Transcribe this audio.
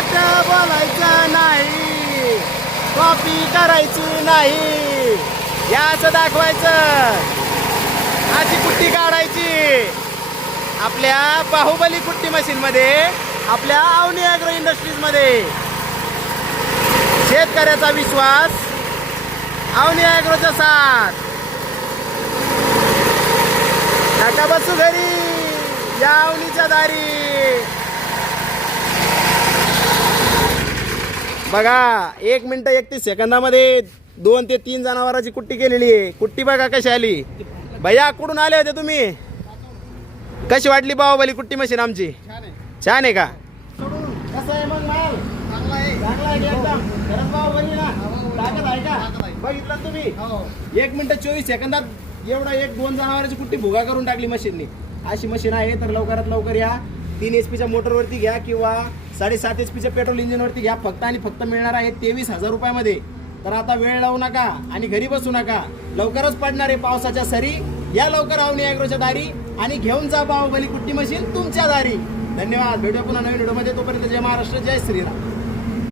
बोलायचं नाही. कॉपी करायची नाही. याच दाखवायचं. अशी कुट्टी काढायची. आपल्या बाहुबली कुट्टी मशीन मध्ये आपल्या अवनी अॅग्रो इंडस्ट्रीजमध्ये. शेतकऱ्याचा विश्वास अवनी अॅग्रोचा साथ. नका बसू घरी या अवनीच्या दारी. बघा एक मिनिट एकतीस सेकंदामध्ये दोन ते तीन जनावरांची कुट्टी केलेली आहे. कुट्टी बघा कशी आली. भैया कुठून आले होते तुम्ही? कशी वाटली बाहुबली कुट्टी मशीन आमची? छान आहे. का? बघितलं तुम्ही? एक मिनिट चोवीस सेकंदात एवढा एक दोन जनावरांची कुट्टी भुगा करून टाकली मशीननी. अशी मशीन आहे तर लवकरात लवकर या. तीन एच पीच्या मोटरवरती घ्या किंवा साडेसात एच पीच्या पेट्रोल इंजिनवरती घ्या. फक्त आणि फक्त मिळणार आहे तेवीस हजार रुपयामध्ये. तर आता वेळ लावू नका आणि घरी बसू नका. लवकरच पडणार आहे पावसाच्या सरी. या लवकर आवनी अॅग्रोच्या दारी आणि घेऊन जा बाहुबली कुट्टी मशीन तुमच्या दारी. धन्यवाद. भेटूया पुन्हा नवीन व्हिडिओमध्ये. तोपर्यंत जय महाराष्ट्र जय श्रीराम.